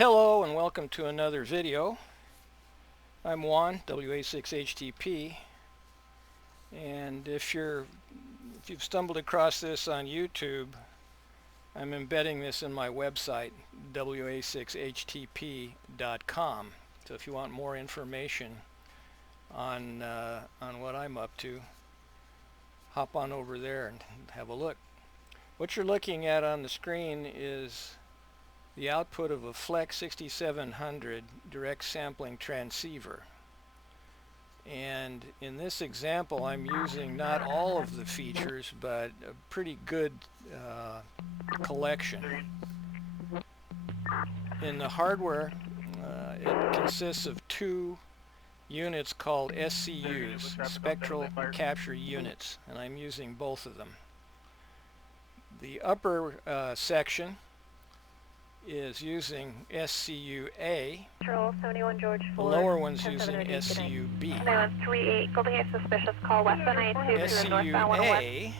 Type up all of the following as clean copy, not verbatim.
Hello and welcome to another video. I'm Juan, WA6HTP, and if you've stumbled across this on YouTube, I'm embedding this in my website, wa6htp.com. So if you want more information on what I'm up to, hop on over there and have a look. What you're looking at on the screen is the output of a Flex 6700 Direct Sampling Transceiver. And in this example, I'm using not all of the features, but a pretty good collection. In the hardware, it consists of two units called SCUs, Spectral Capture Units, and I'm using both of them. The upper section is using SCU-A, the lower one's using SCU-B. SCU-A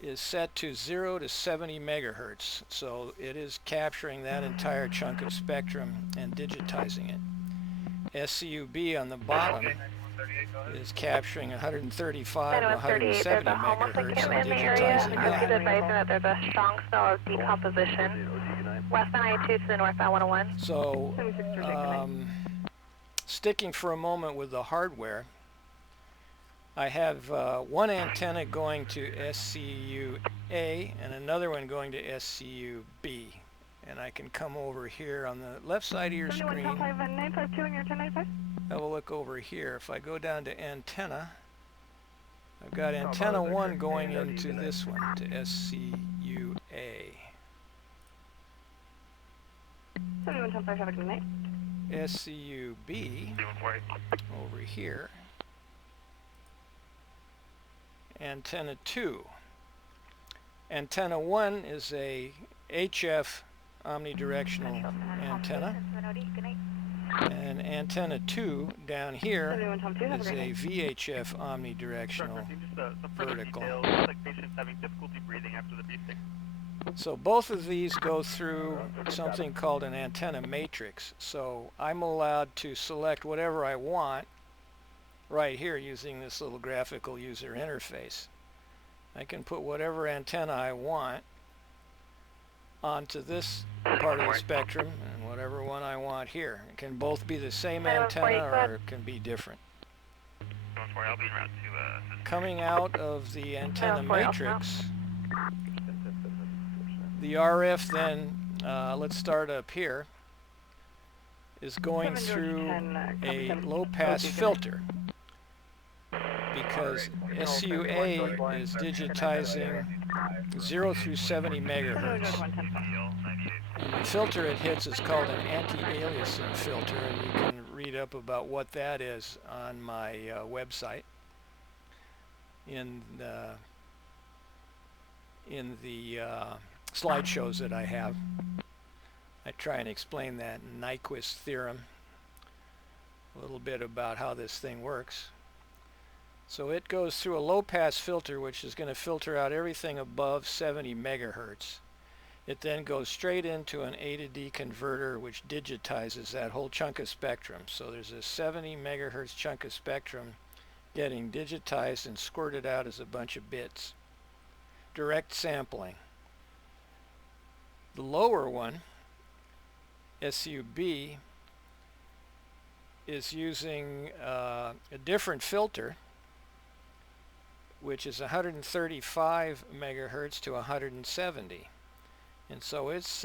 is set to 0 to 70 megahertz, so it is capturing that entire chunk of spectrum and digitizing it. SCU-B on the bottom is capturing 135 to 170 megahertz and digitizing that. There's a strong smell of decomposition. Westbound I-2 to the northbound 101. So, sticking for a moment with the hardware, I have one antenna going to SCU-A and another one going to SCU-B. And I can come over here on the left side of your screen. Have a look over here. If I go down to antenna, I've got antenna 1 going into this one, to SCU-A. SCU-B over here. Antenna 2. Antenna 1 is a HF omnidirectional antenna, and antenna 2 down here is a VHF omnidirectional vertical. So both of these go through something called an antenna matrix, so I'm allowed to select whatever I want right here using this little graphical user interface. I can put whatever antenna I want onto this part of the spectrum and whatever one I want here. It can both be the same antenna or it can be different. Coming out of the antenna matrix, the RF then, let's start up here, is going through a low-pass filter, because SCU-A is digitizing 0 through 70 megahertz. And the filter it hits is called an anti-aliasing filter, and you can read up about what that is on my website in the slideshows that I have. I try and explain that Nyquist theorem, a little bit about how this thing works. So it goes through a low-pass filter, which is going to filter out everything above 70 megahertz. It then goes straight into an A to D converter, which digitizes that whole chunk of spectrum. So there's a 70 megahertz chunk of spectrum getting digitized and squirted out as a bunch of bits. Direct sampling. The lower one, SCU-B, is using a different filter, which is 135 megahertz to 170, and so it's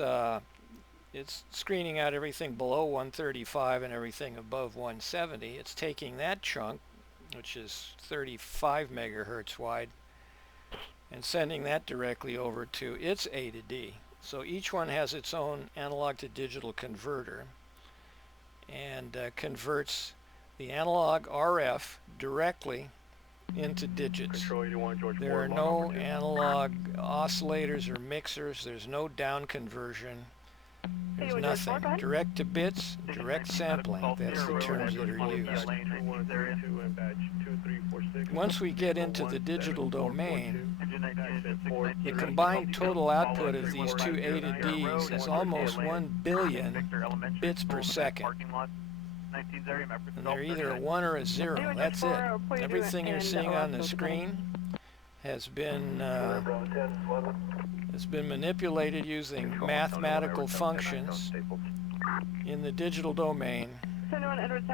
screening out everything below 135 and everything above 170. It's taking that chunk, which is 35 megahertz wide, and sending that directly over to its A to D. So each one has its own analog to digital converter, and converts the analog RF directly into digits. There are no analog oscillators or mixers. There's no down conversion. There's nothing. Direct to bits, direct sampling, that's the terms that are used. Once we get into the digital domain, the combined total output of these two A to Ds is almost 1 billion bits per second. And they're either a 1 or a 0. That's it. Everything you're seeing on the screen has been manipulated using mathematical functions in the digital domain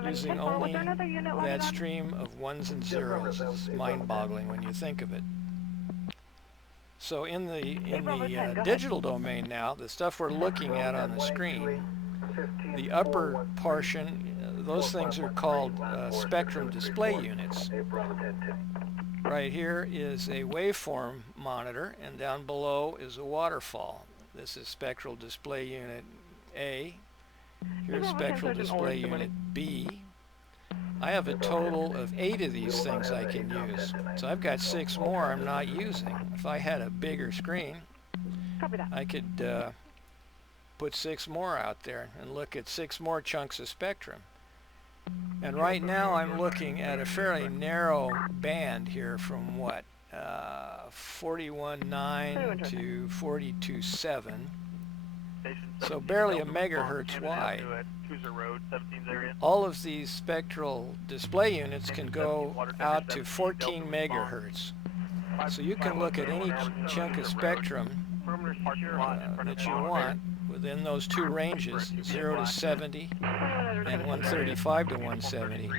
using only that stream of ones and zeros. It's mind-boggling when you think of it. So in the digital domain now, the stuff we're looking at on the screen, the upper portion, those things are called spectrum display units. Right here is a waveform monitor, and down below is a waterfall. This is spectral display unit A. Here's spectral display unit B. I have a total of 8 of these things I can use. So I've got 6 more I'm not using. If I had a bigger screen, I could put 6 more out there and look at 6 more chunks of spectrum. And right now I'm looking at a fairly narrow band here from what, 41.9 to 42.7. So barely a megahertz wide. All of these spectral display units can go out to 14 megahertz. So you can look at any chunk of spectrum that you want within those two ranges, 0 to 70 and 135 to 170.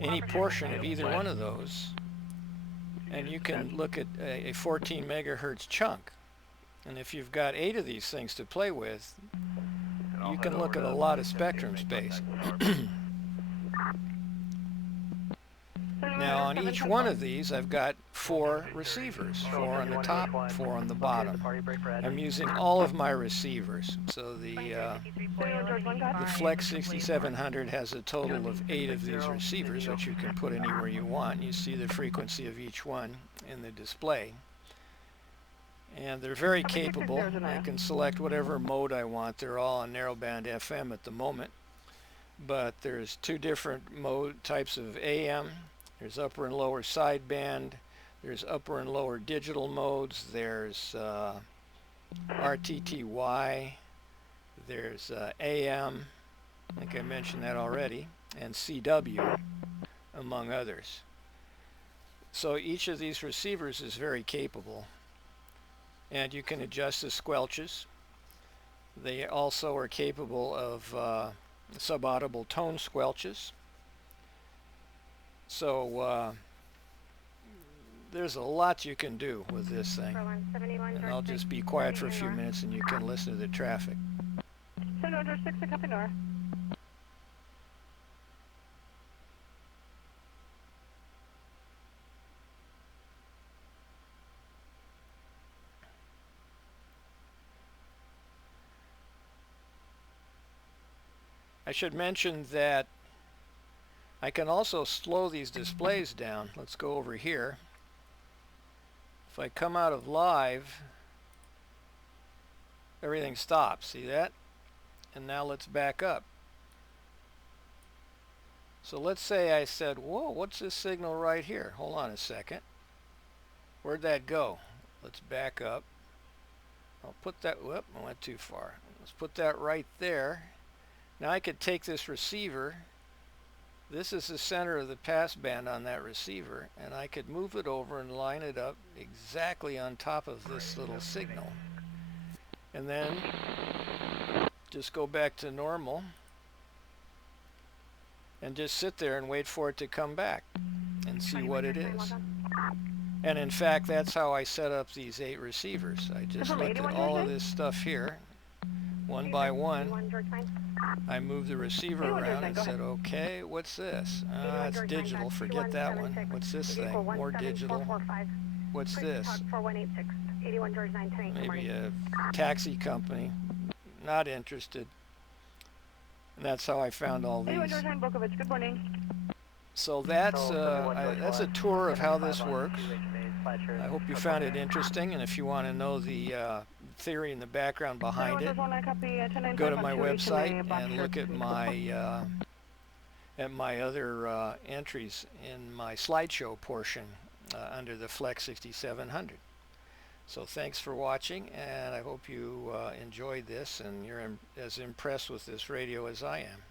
Any portion of either one of those, and you can look at a 14 megahertz chunk. And if you've got 8 of these things to play with, you can look at a lot of spectrum space. Now on each one of these I've got 4 receivers, 4 on the top, 4 on the bottom. I'm using all of my receivers. So the Flex 6700 has a total of 8 of these receivers, which you can put anywhere you want. You see the frequency of each one in the display. And they're very capable. I can select whatever mode I want. They're all on narrowband FM at the moment. But there's 2 different mode types of AM. There's upper and lower sideband. There's upper and lower digital modes. There's RTTY. There's AM. I think I mentioned that already. And CW, among others. So each of these receivers is very capable. And you can adjust the squelches. They also are capable of subaudible tone squelches. So there's a lot you can do with this thing. And I'll just be quiet for a few minutes and you can listen to the traffic. I should mention that I can also slow these displays down. Let's go over here. If I come out of live, everything stops. See that? And now let's back up. So let's say I said, whoa, what's this signal right here? Hold on a second. Where'd that go? Let's back up. I'll put that, whoop, I went too far. Let's put that right there. Now I could take this receiver. This is the center of the passband on that receiver, and I could move it over and line it up exactly on top of this little signal. And then just go back to normal and just sit there and wait for it to come back and see what it is. And in fact, that's how I set up these 8 receivers. I just looked at all of this stuff here, one by one. I moved the receiver around and said, okay, what's this? It's digital, forget that one. What's this thing? More digital. What's this? Maybe a taxi company. Not interested. And that's how I found all these. So that's a tour of how this works. I hope you found it interesting, and if you want to know the theory and the background behind it, go to my website and look at my other entries in my slideshow portion under the Flex 6700. So thanks for watching, and I hope you enjoyed this and you're as impressed with this radio as I am.